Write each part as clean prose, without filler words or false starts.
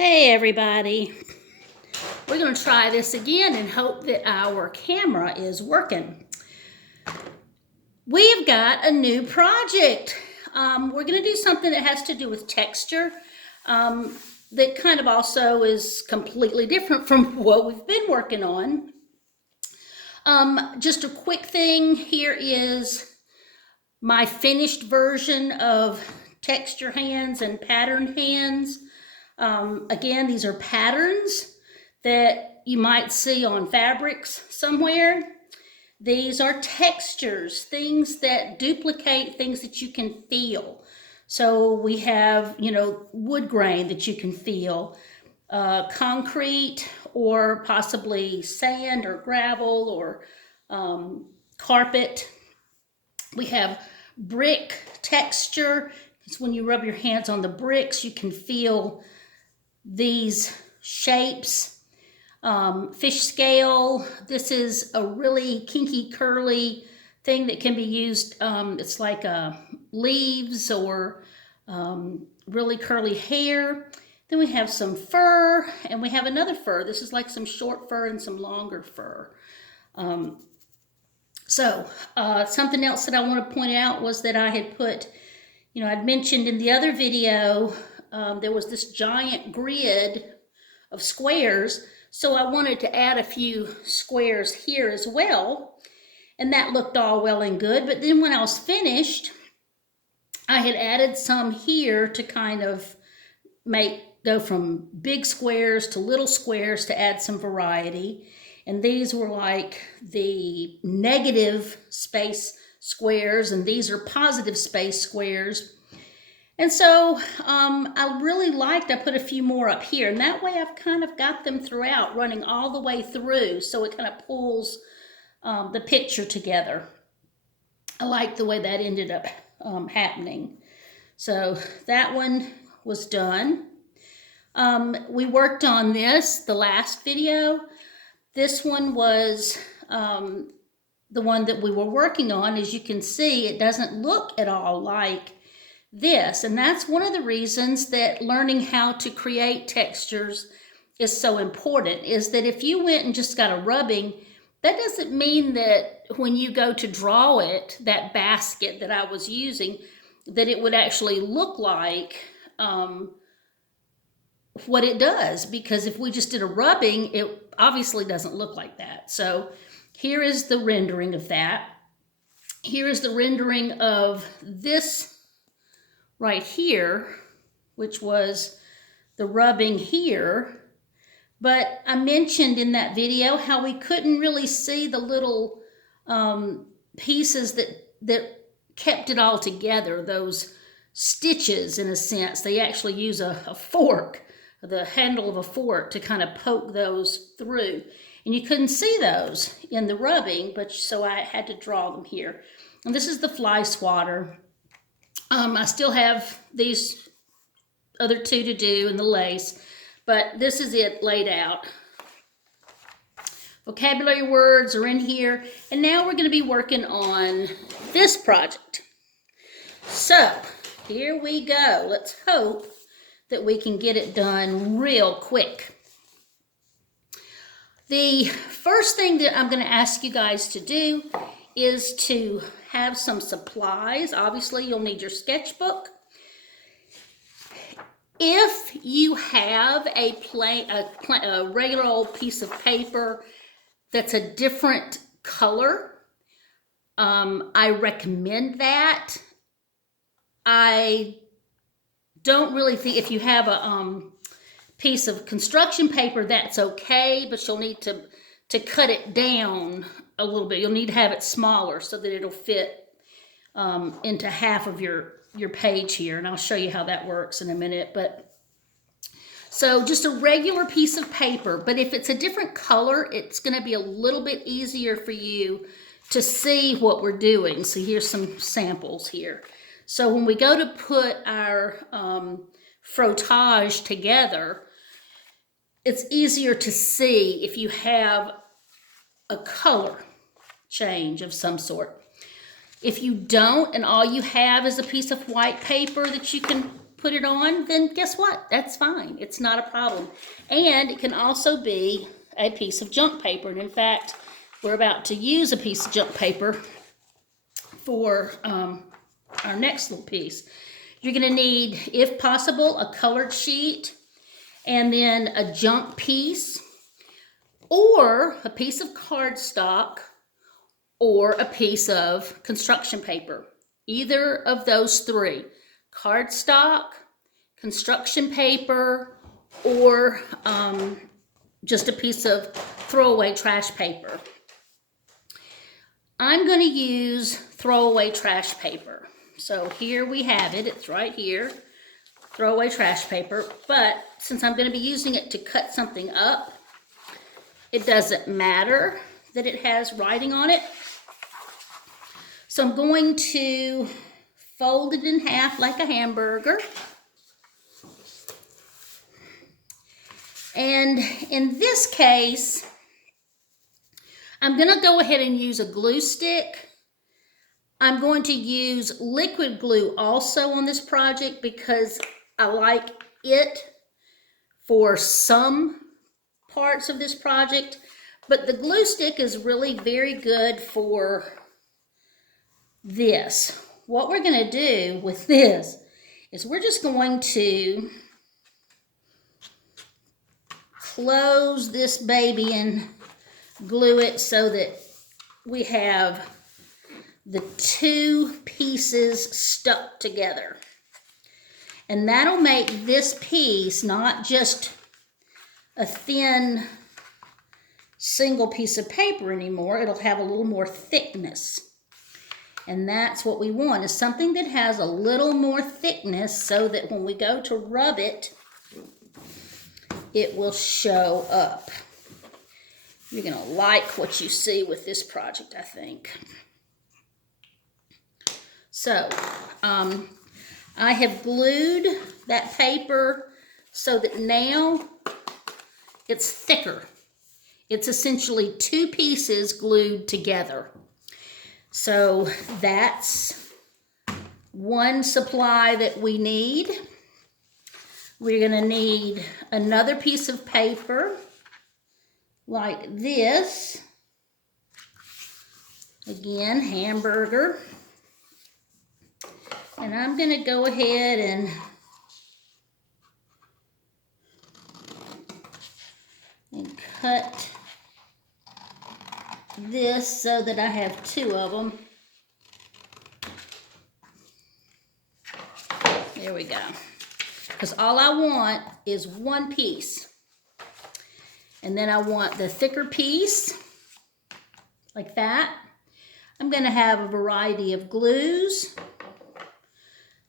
Hey everybody, we're going to try this again and hope that our camera is working. We've got a new project. We're going to do something that has to do with texture that kind of also is completely different from what we've been working on. Just a quick thing, here is my finished version of texture hands and pattern hands. Again, these are patterns that you might see on fabrics somewhere. These are textures, things that duplicate things that you can feel. So we have, wood grain that you can feel, concrete or possibly sand or gravel or carpet. We have brick texture. It's when you rub your hands on the bricks, you can feel these shapes. Fish scale, this is a really kinky curly thing that can be used. It's like leaves or really curly hair. Then we have some fur, and we have another fur. This is like some short fur and some longer fur. Something else that I want to point out was that I had put, I'd mentioned in the other video, there was this giant grid of squares, so I wanted to add a few squares here as well, and that looked all well and good. But then when I was finished, I had added some here to kind of go from big squares to little squares to add some variety. And these were like the negative space squares, and these are positive space squares. And so I really liked, I put a few more up here, and that way I've kind of got them throughout, running all the way through, so it kind of pulls the picture together. I like the way that ended up happening. So that one was done. We worked on this, the last video. This one was the one that we were working on. As you can see, it doesn't look at all like this, and that's one of the reasons that learning how to create textures is so important, is that if you went and just got a rubbing, that doesn't mean that when you go to draw it, that basket that I was using, that it would actually look like what it does, because if we just did a rubbing, it obviously doesn't look like that. So here is the rendering of that. Here is the rendering of this right here, which was the rubbing here. But I mentioned in that video how we couldn't really see the little pieces that kept it all together, those stitches in a sense. They actually use a fork, the handle of a fork, to kind of poke those through. And you couldn't see those in the rubbing, but so I had to draw them here. And this is the fly swatter. I still have these other two to do and the lace, but this is it laid out. Vocabulary words are in here, and now we're going to be working on this project. So here we go. Let's hope that we can get it done real quick. The first thing that I'm going to ask you guys to do is to have some supplies. Obviously, you'll need your sketchbook. If you have a regular old piece of paper that's a different color, I recommend that. I don't really think, if you have a piece of construction paper, that's okay, but you'll need to cut it down a little bit. You'll need to have it smaller so that it'll fit into half of your page here, and I'll show you how that works in a minute. But so just a regular piece of paper, but if it's a different color, it's going to be a little bit easier for you to see what we're doing. So here's some samples here. So when we go to put our frottage together, it's easier to see if you have a color change of some sort. If you don't, and all you have is a piece of white paper that you can put it on, then guess what? That's fine. It's not a problem. And it can also be a piece of junk paper. And in fact, we're about to use a piece of junk paper for our next little piece. You're going to need, if possible, a colored sheet and then a junk piece or a piece of cardstock or a piece of construction paper. Either of those three, cardstock, construction paper, or just a piece of throwaway trash paper. I'm going to use throwaway trash paper. So here we have it. It's right here, throwaway trash paper. But since I'm going to be using it to cut something up, it doesn't matter that it has writing on it. So I'm going to fold it in half like a hamburger. And in this case, I'm going to go ahead and use a glue stick. I'm going to use liquid glue also on this project because I like it for some parts of this project. But the glue stick is really very good for this. What we're going to do with this is we're just going to close this baby and glue it so that we have the two pieces stuck together. And that'll make this piece not just a thin single piece of paper anymore. It'll have a little more thickness. And that's what we want, is something that has a little more thickness so that when we go to rub it, it will show up. You're going to like what you see with this project, I think. So, I have glued that paper so that now it's thicker. It's essentially two pieces glued together. So that's one supply that we need. We're going to need another piece of paper like this. Again, hamburger. And I'm going to go ahead and cut this so that I have two of them. There we go. Because all I want is one piece. And then I want the thicker piece, like that. I'm going to have a variety of glues.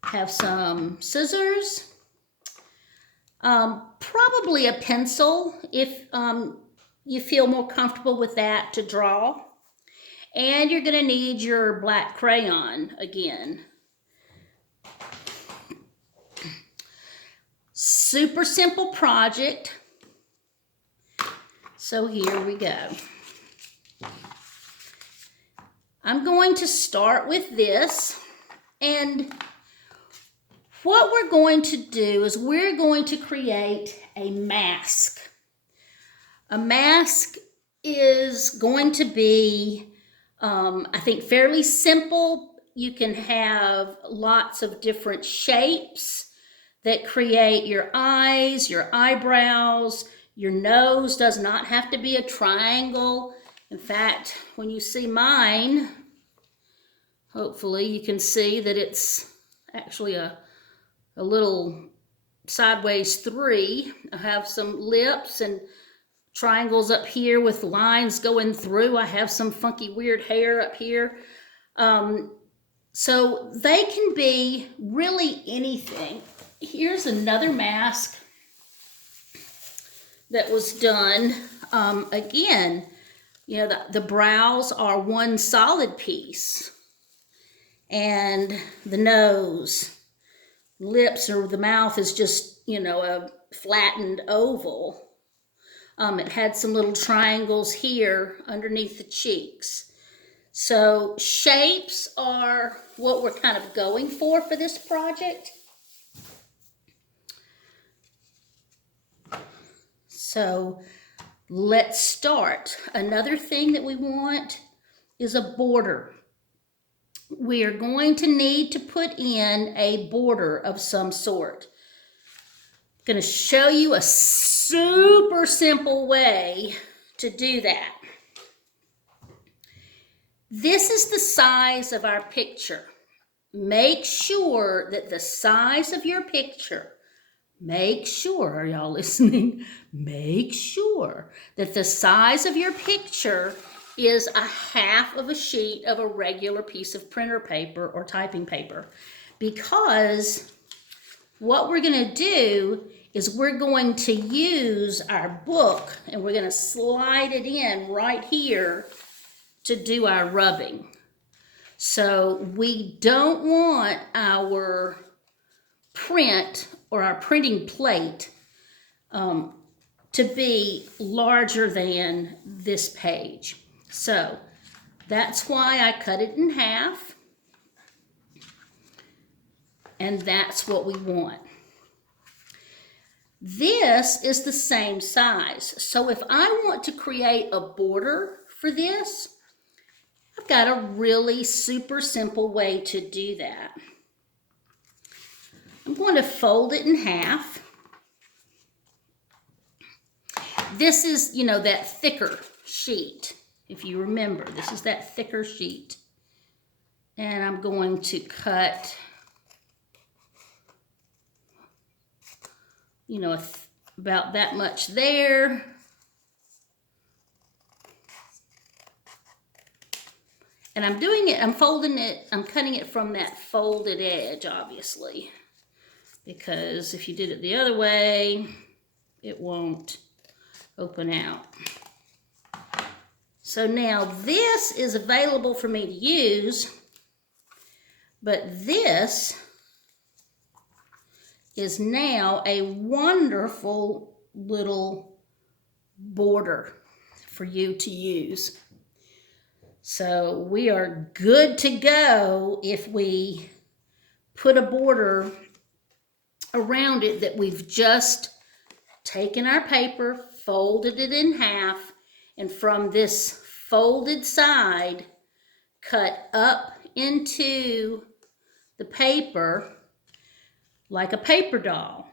Have some scissors. Probably a pencil if you feel more comfortable with that to draw. And you're going to need your black crayon again. Super simple project. So here we go. I'm going to start with this, and what we're going to do is we're going to create a mask. A mask is going to be, I think, fairly simple. You can have lots of different shapes that create your eyes, your eyebrows. Your nose does not have to be a triangle. In fact, when you see mine, hopefully you can see that it's actually a little sideways 3. I have some lips and triangles up here with lines going through. I have some funky weird hair up here. So they can be really anything. Here's another mask that was done. Again, you know, the brows are one solid piece. And the nose, lips, or the mouth is just, you know, a flattened oval. It had some little triangles here underneath the cheeks. So shapes are what we're kind of going for this project. So let's start. Another thing that we want is a border. We are going to need to put in a border of some sort. I'm going to show you a super simple way to do that. This is the size of our picture. Make sure that the size of your picture, are y'all listening? Make sure that the size of your picture is a half of a sheet of a regular piece of printer paper or typing paper, because what we're going to do is we're going to use our book and we're going to slide it in right here to do our rubbing. So we don't want our print or our printing plate to be larger than this page. So that's why I cut it in half, and that's what we want. This is the same size. So if I want to create a border for this, I've got a really super simple way to do that. I'm going to fold it in half. This is, that thicker sheet. If you remember, this is that thicker sheet. And I'm going to cut, about that much there. And I'm folding it, I'm cutting it from that folded edge, obviously. Because if you did it the other way, it won't open out. So now this is available for me to use, but this is now a wonderful little border for you to use. So we are good to go if we put a border around it that we've just taken our paper, folded it in half, and from this folded side, cut up into the paper like a paper doll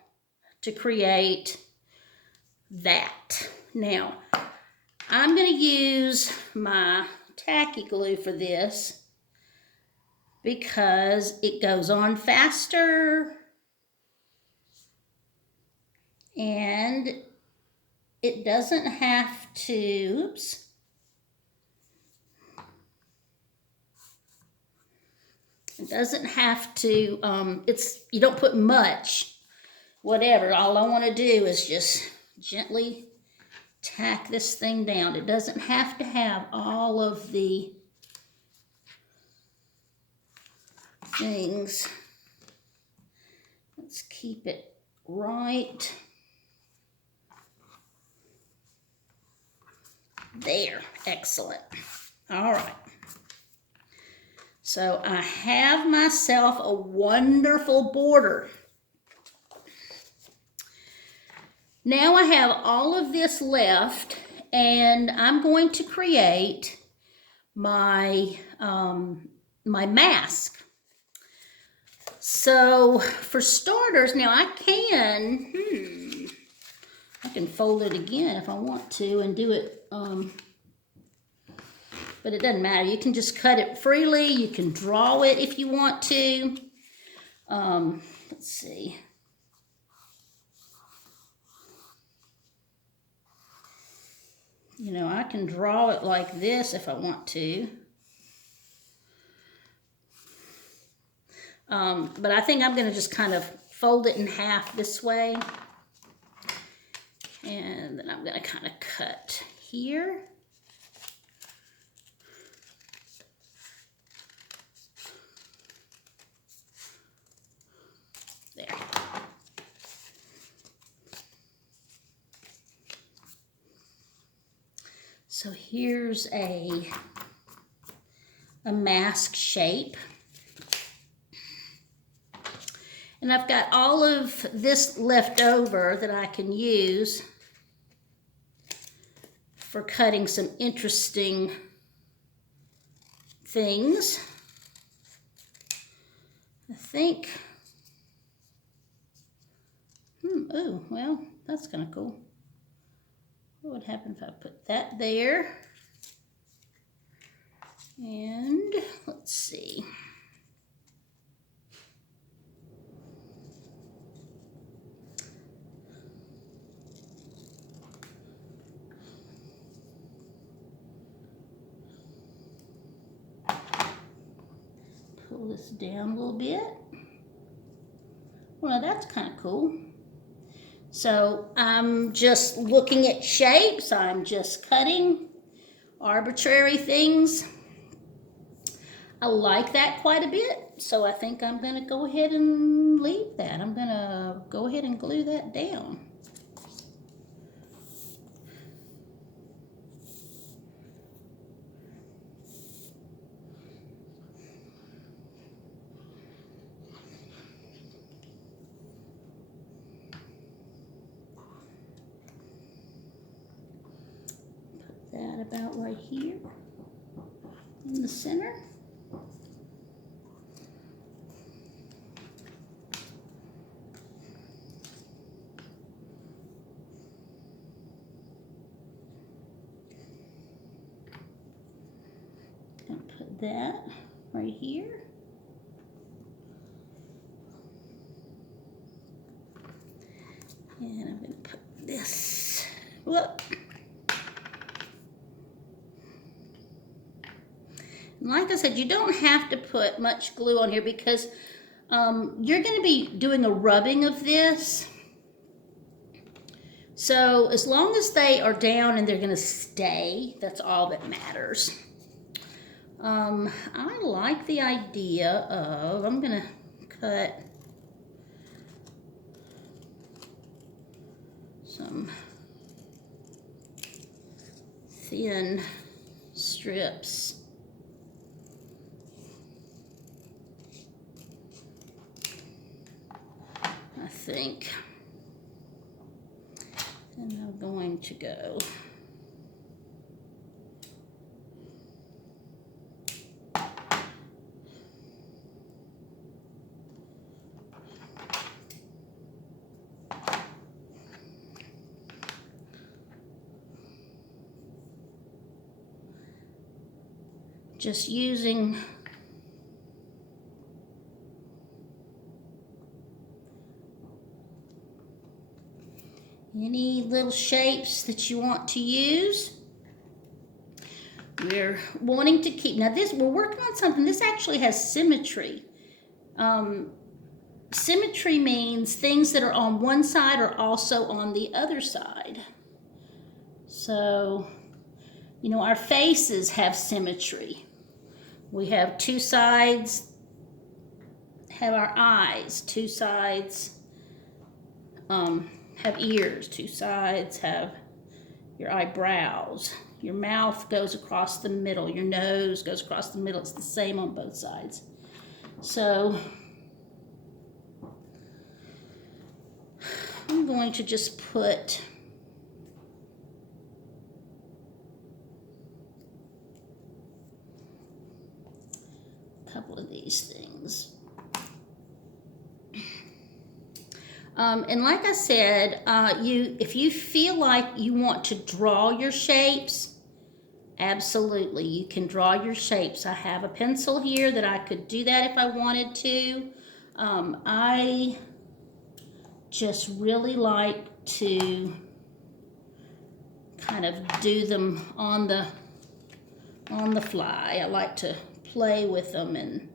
to create that. Now, I'm going to use my tacky glue for this because it goes on faster and it doesn't have to, it doesn't have to, you don't put much, whatever. All I want to do is just gently tack this thing down. It doesn't have to have all of the things. Let's keep it right there. Excellent. All right. So I have myself a wonderful border. Now I have all of this left, and I'm going to create my, my mask. So for starters, now I can fold it again if I want to and do it, but it doesn't matter. You can just cut it freely. You can draw it if you want to. Let's see. I can draw it like this if I want to. But I think I'm going to just kind of fold it in half this way. And then I'm going to kind of cut here. There. So here's a mask shape. And I've got all of this left over that I can use for cutting some interesting things. I think, oh, well, that's kind of cool. What would happen if I put that there? And let's see. Pull this down a little bit. Well, that's kind of cool. So I'm just looking at shapes. I'm just cutting arbitrary things. I like that quite a bit. So I think I'm going to go ahead and leave that. I'm going to go ahead and glue that down. That about right here in the center. And put that right here. And I'm going to put this, whoop. Like I said, you don't have to put much glue on here because you're going to be doing a rubbing of this. So as long as they are down and they're going to stay, that's all that matters. I like the idea of, I'm going to cut some thin strips. I think. And I'm going to go just using any little shapes that you want to use. We're wanting to keep, now this, we're working on something, this actually has symmetry. Symmetry means things that are on one side are also on the other side. So, you know, our faces have symmetry. We have two sides, have our eyes, two sides have ears, two sides have your eyebrows, your mouth goes across the middle, your nose goes across the middle. It's the same on both sides. So I'm going to just put a couple of these things. And like I said, if you feel like you want to draw your shapes, absolutely, you can draw your shapes. I have a pencil here that I could do that if I wanted to. I just really like to kind of do them on the fly. I like to play with them and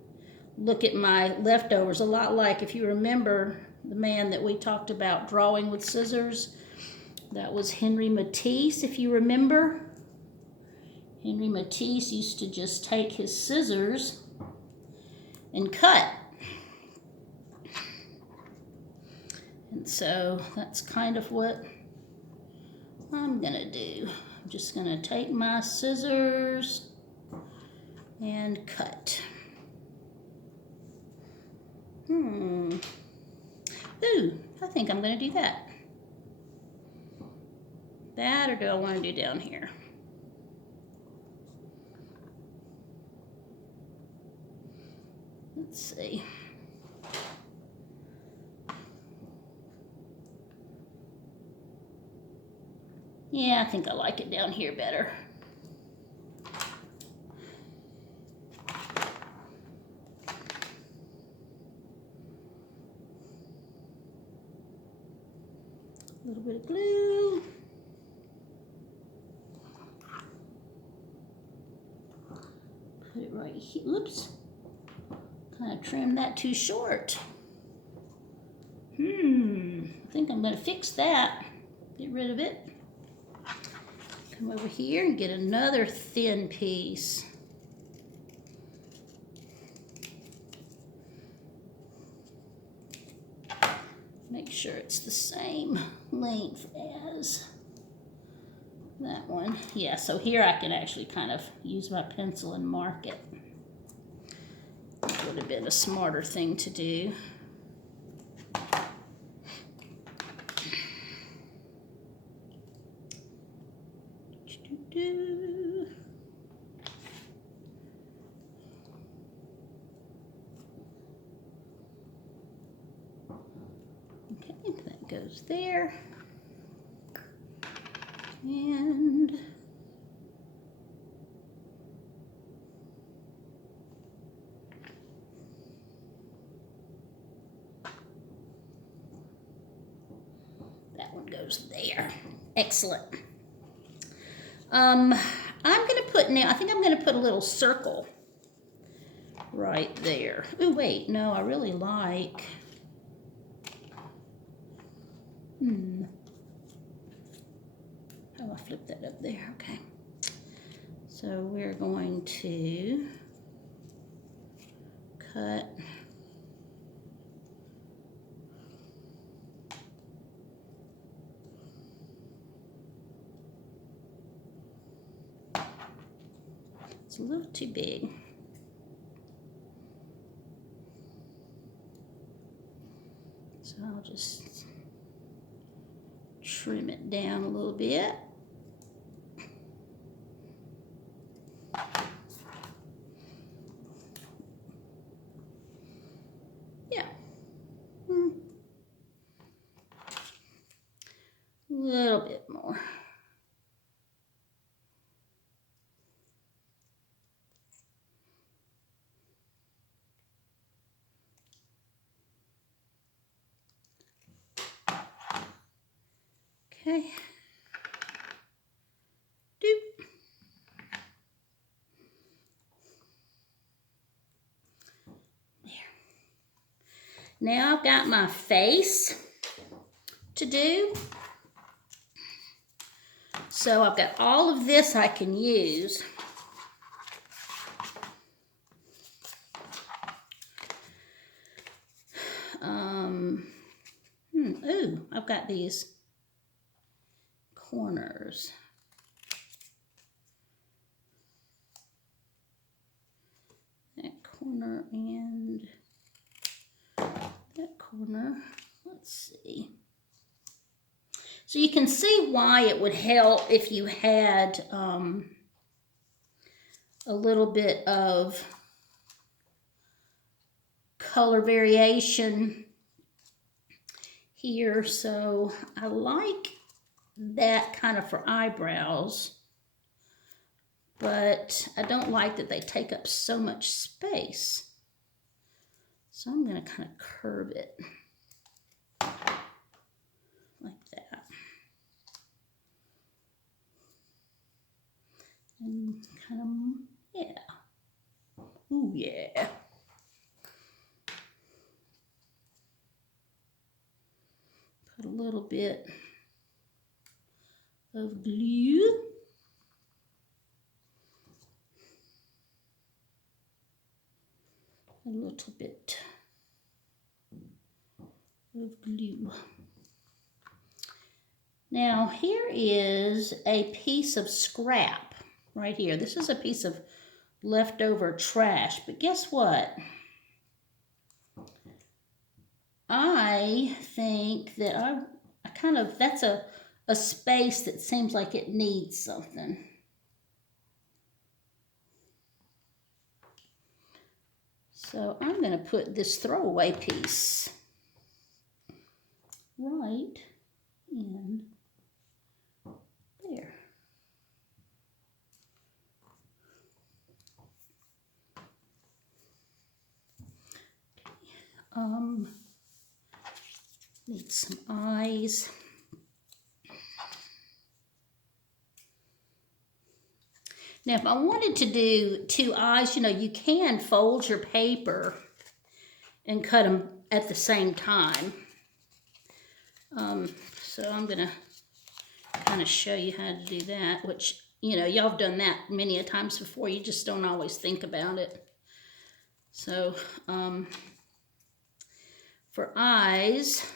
look at my leftovers, a lot like, if you remember, the man that we talked about drawing with scissors. That was Henry Matisse, if you remember. Henry Matisse used to just take his scissors and cut. And so that's kind of what I'm gonna do. I'm just gonna take my scissors and cut. Ooh, I think I'm going to do that. That, or do I want to do down here? Let's see. Yeah, I think I like it down here better. A little bit of glue. Put it right here. Oops. Kind of trimmed that too short. I think I'm going to fix that. Get rid of it. Come over here and get another thin piece. Make sure it's the same length as that one. Yeah, so here I can actually kind of use my pencil and mark it. That would have been a smarter thing to do. Okay, that goes there. And that one goes there. Excellent. I'm going to put now, I think I'm going to put a little circle right there. Oh, wait, no, I really like, oh, I flipped that up there, okay. So we're going to cut it's a little too big. So I'll just trim it down a little bit. Yeah. A little bit more. Okay. Doop. There. Now I've got my face to do. So I've got all of this I can use. Ooh, I've got these corners. That corner and that corner. Let's see. So you can see why it would help if you had a little bit of color variation here. So I like that kind of for eyebrows, but I don't like that they take up so much space. So I'm going to kind of curve it like that. And kind of, yeah. Ooh, yeah. Put a little bit of glue. A little bit of glue. Now here is a piece of scrap right here. This is a piece of leftover trash, but guess what? I think that I kind of, that's a space that seems like it needs something. So I'm going to put this throwaway piece right in there. Need some eyes. Now, if I wanted to do 2 eyes, you know, you can fold your paper and cut them at the same time. So I'm going to kind of show you how to do that, which, you know, y'all have done that many a times before. You just don't always think about it. So, for eyes,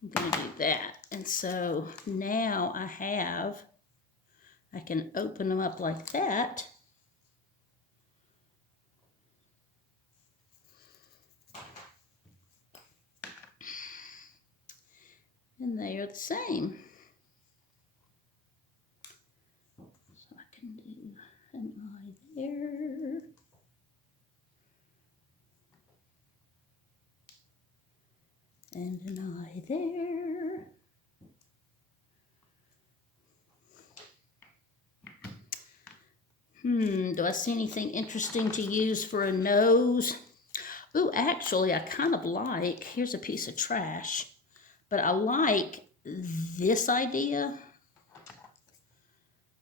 I'm going to do that. And so now I can open them up like that. And they are the same. So I can do an eye there. And an eye there. Do I see anything interesting to use for a nose? Ooh, actually, I kind of like, here's a piece of trash, but I like this idea.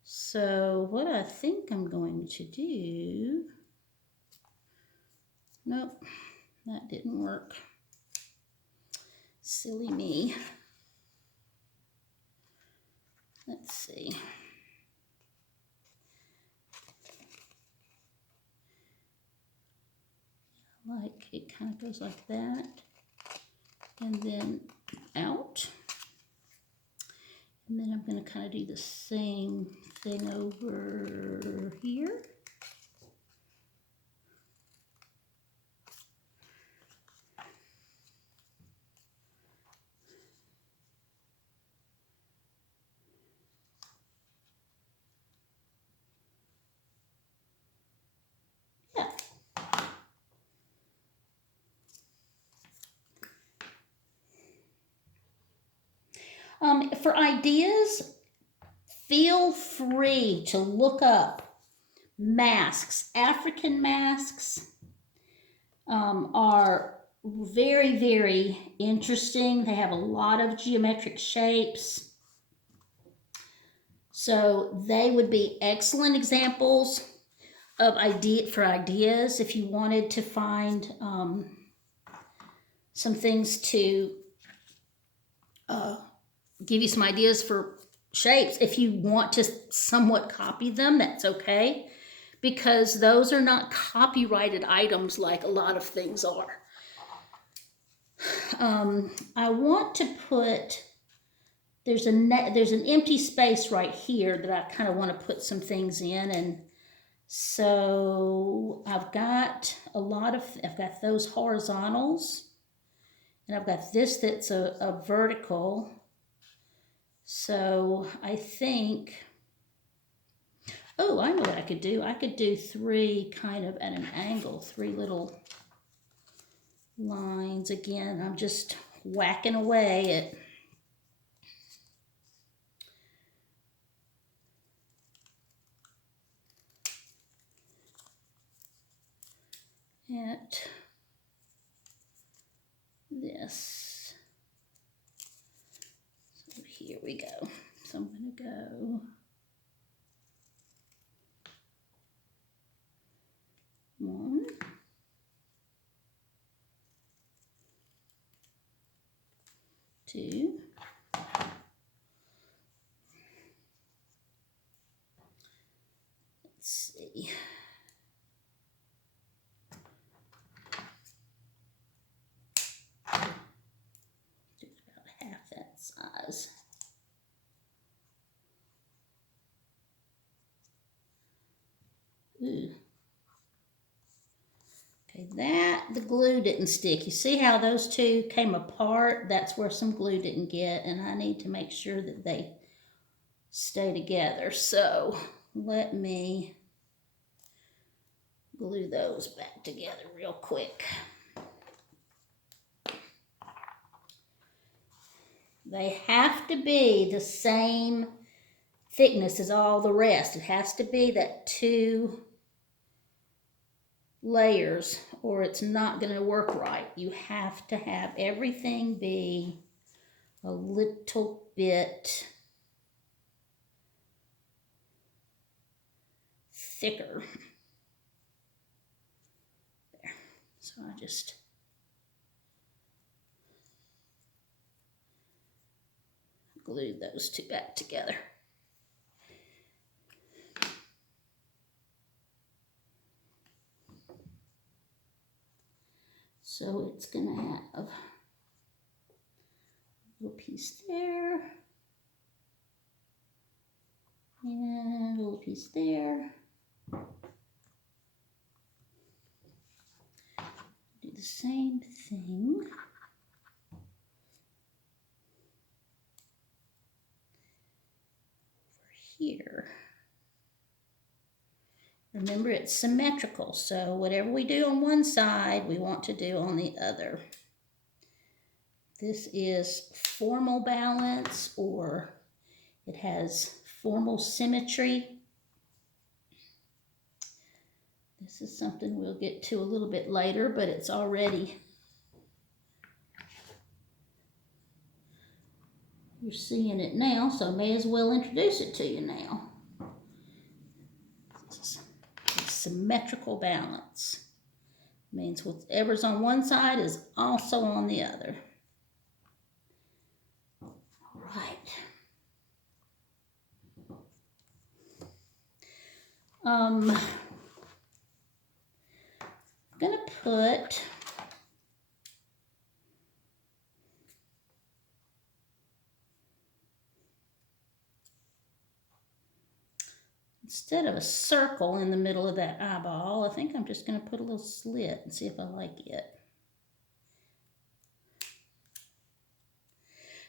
So what I think I'm going to do, nope, that didn't work. Silly me. Let's see. Like it kind of goes like that and then out. And then I'm going to kind of do the same thing over here. Yeah. For ideas, feel free to look up masks. African masks are very, very interesting. They have a lot of geometric shapes. So they would be excellent examples of ideas if you wanted to find some things to give you some ideas for shapes. If you want to somewhat copy them, that's okay, because those are not copyrighted items like a lot of things are. I want to put, there's an empty space right here that I kind of want to put some things in, and so I've got I've got those horizontals, and I've got this that's a vertical. So I think, oh, I know what I could do. I could do 3 kind of at an angle, 3 little lines. Again, I'm just whacking away at this. So here we go. So I'm going to go 1, 2, let's see. Do about half that size. Ooh. Okay, that the glue didn't stick. You see how those two came apart? That's where some glue didn't get, and I need to make sure that they stay together. So let me glue those back together real quick. They have to be the same thickness as all the rest. It has to be that 2 layers or it's not going to work right. You have to have everything be a little bit thicker. There. So I just glued those two back together. So it's going to have a little piece there and a little piece there. Do the same thing. Over here. Remember, it's symmetrical, so whatever we do on one side, we want to do on the other. This is formal balance, or it has formal symmetry. This is something we'll get to a little bit later, but it's already, you're seeing it now, so I may as well introduce it to you now. Symmetrical balance means whatever's on one side is also on the other. All right. I'm gonna put instead of a circle in the middle of that eyeball, I think I'm just going to put a little slit and see if I like it.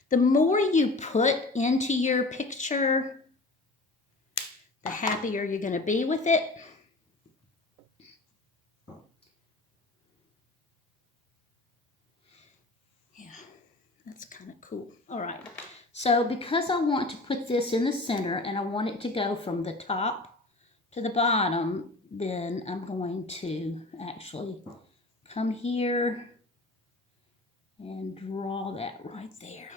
The more you put into your picture, the happier you're going to be with it. Yeah, that's kind of cool. All right. So because I want to put this in the center and I want it to go from the top to the bottom, then I'm going to actually come here and draw that right there.